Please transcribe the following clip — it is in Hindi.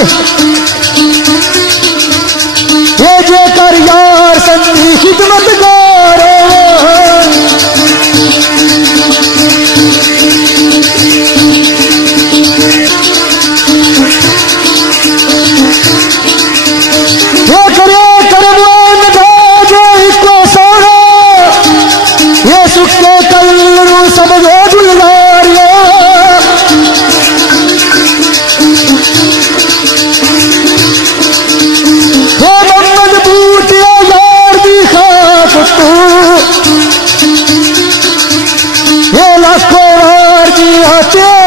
ये जेकर यार संधी खिदमत गारो ये करे करवान जो इको सारा ये सुखे कलरू सब जो गुलगारिया ये लाखों वार की आते